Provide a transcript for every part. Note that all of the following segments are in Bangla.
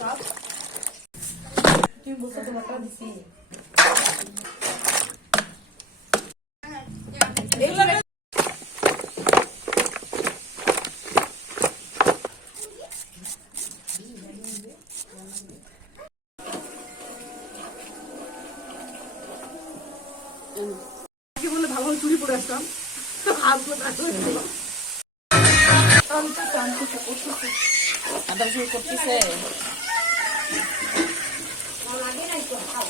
সব তুমি বলছো তোমারটা দিছি বলে ভালো চুরি পরে আসতাম আসব না আদা রসুন নাই আমি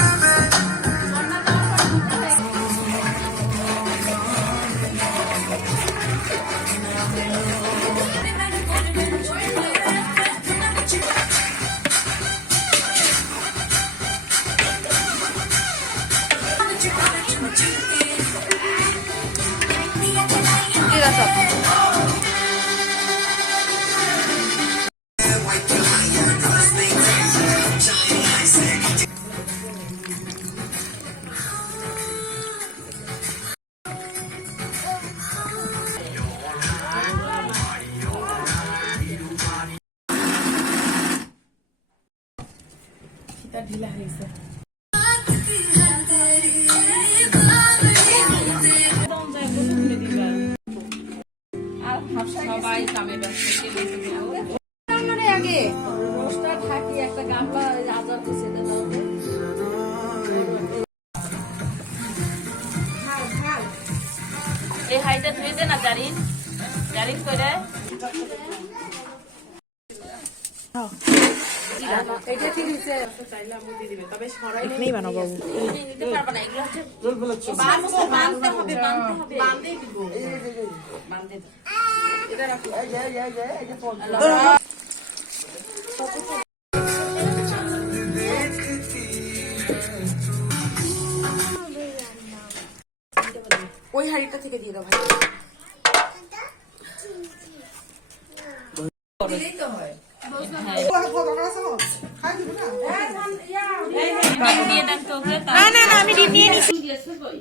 সীতা ঢিলা হয়েছে। সবাই কামে ব্যস্ত আগে থাকি একটা গামলা আজার এই হাইটা ধুয়ে দে না জারিন। জারিন করে। দিব বাঁধতে দাও। এটা রাখো ওই হাড়িটা থেকে দিয়ে দাও ভাই দিলেই তো হয় ডিম দিয়ে দেন তো ওকে না না না আমি ডিম নিয়ে কই